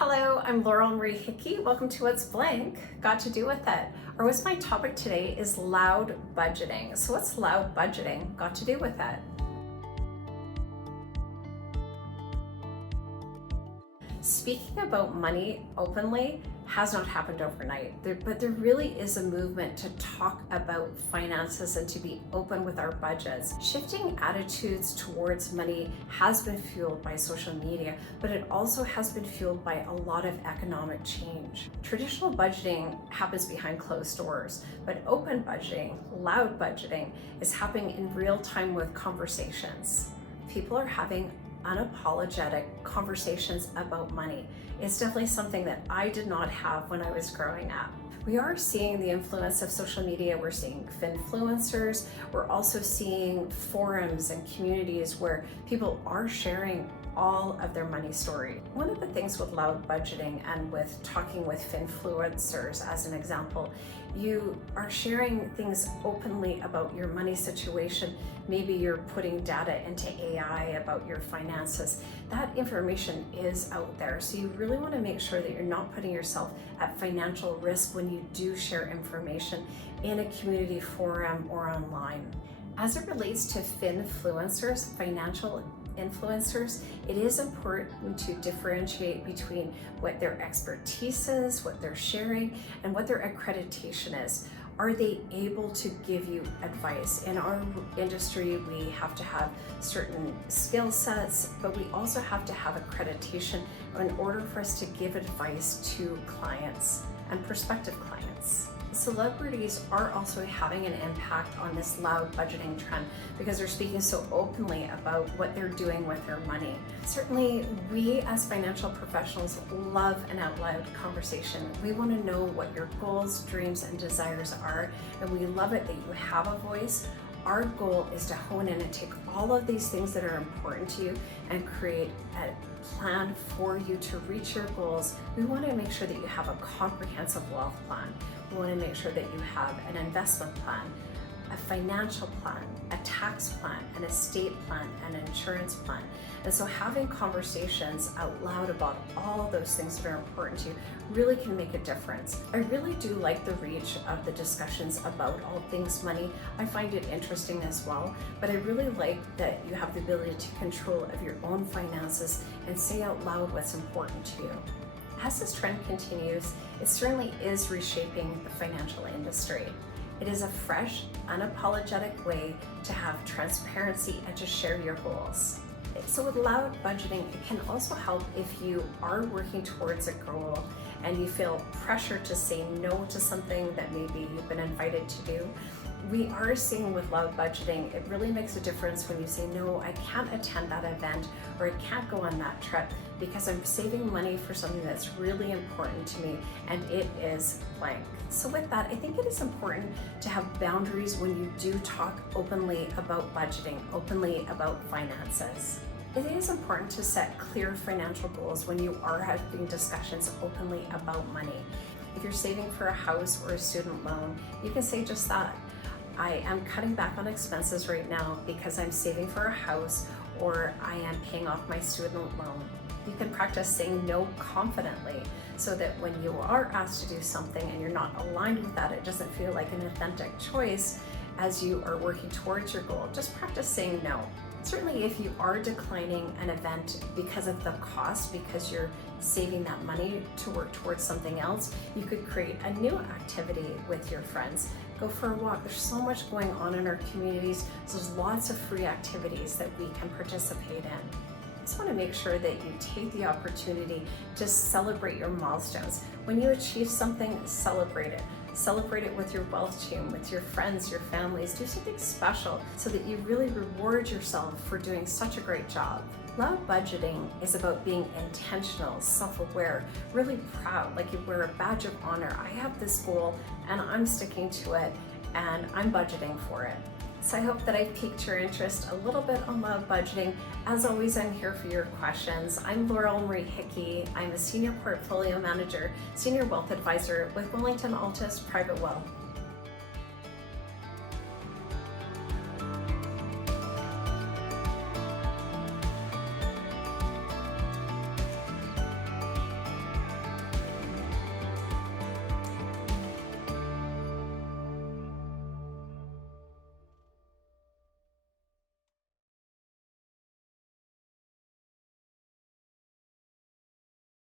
Hello, I'm Laurel Marie Hickey. Welcome to What's Blank Got to Do With It. Or what's my topic today is loud budgeting. So what's loud budgeting got to do with it? Speaking about money openly has not happened overnight, but there really is a movement to talk about finances and to be open with our budgets. Shifting attitudes towards money has been fueled by social media, but it also has been fueled by a lot of economic change. Traditional budgeting happens behind closed doors, but open budgeting, loud budgeting, is happening in real time with conversations. People are having unapologetic conversations about money. It's definitely something that I did not have when I was growing up. We are seeing the influence of social media. We're seeing finfluencers. We're also seeing forums and communities where people are sharing all of their money story. One of the things with loud budgeting and with talking with finfluencers, as an example, you are sharing things openly about your money situation. Maybe you're putting data into AI about your finances. That information is out there. So you really want to make sure that you're not putting yourself at financial risk when you do share information in a community forum or online. As it relates to finfluencers, financial influencers, it is important to differentiate between what their expertise is, what they're sharing, and what their accreditation is. Are they able to give you advice? In our industry, we have to have certain skill sets, but we also have to have accreditation in order for us to give advice to clients and prospective clients. Celebrities are also having an impact on this loud budgeting trend because they're speaking so openly about what they're doing with their money. Certainly, we as financial professionals love an out loud conversation. We want to know what your goals, dreams, and desires are, and we love it that you have a voice. Our goal is to hone in and take all of these things that are important to you and create a plan for you to reach your goals. We want to make sure that you have a comprehensive wealth plan. We want to make sure that you have an investment plan, a financial plan, a tax plan, an estate plan, and an insurance plan. And so having conversations out loud about all those things that are important to you really can make a difference. I really do like the reach of the discussions about all things money. I find it interesting as well, but I really like that you have the ability to control of your own finances and say out loud what's important to you. As this trend continues, it certainly is reshaping the financial industry. It is a fresh, unapologetic way to have transparency and to share your goals. So with loud budgeting, it can also help if you are working towards a goal and you feel pressure to say no to something that maybe you've been invited to do. We are seeing with loud budgeting, it really makes a difference when you say, no, I can't attend that event or I can't go on that trip because I'm saving money for something that's really important to me and it is blank. So with that, I think it is important to have boundaries when you do talk openly about budgeting, openly about finances. It is important to set clear financial goals when you are having discussions openly about money. If you're saving for a house or a student loan, you can say just that. I am cutting back on expenses right now because I'm saving for a house or I am paying off my student loan. You can practice saying no confidently so that when you are asked to do something and you're not aligned with that, it doesn't feel like an authentic choice as you are working towards your goal. Just practice saying no. Certainly if you are declining an event because of the cost, because you're saving that money to work towards something else, you could create a new activity with your friends. Go for a walk. There's so much going on in our communities. So there's lots of free activities that we can participate in. I just want to make sure that you take the opportunity to celebrate your milestones. When you achieve something, celebrate it. Celebrate it with your wealth team, with your friends, your families. Do something special so that you really reward yourself for doing such a great job. Loud budgeting is about being intentional, self-aware, really proud, like you wear a badge of honor. I have this goal and I'm sticking to it and I'm budgeting for it. So I hope that I've piqued your interest a little bit on loud budgeting. As always, I'm here for your questions. I'm Laurel Marie Hickey. I'm a Senior Portfolio Manager, Senior Wealth Advisor with Wellington Altus Private Wealth.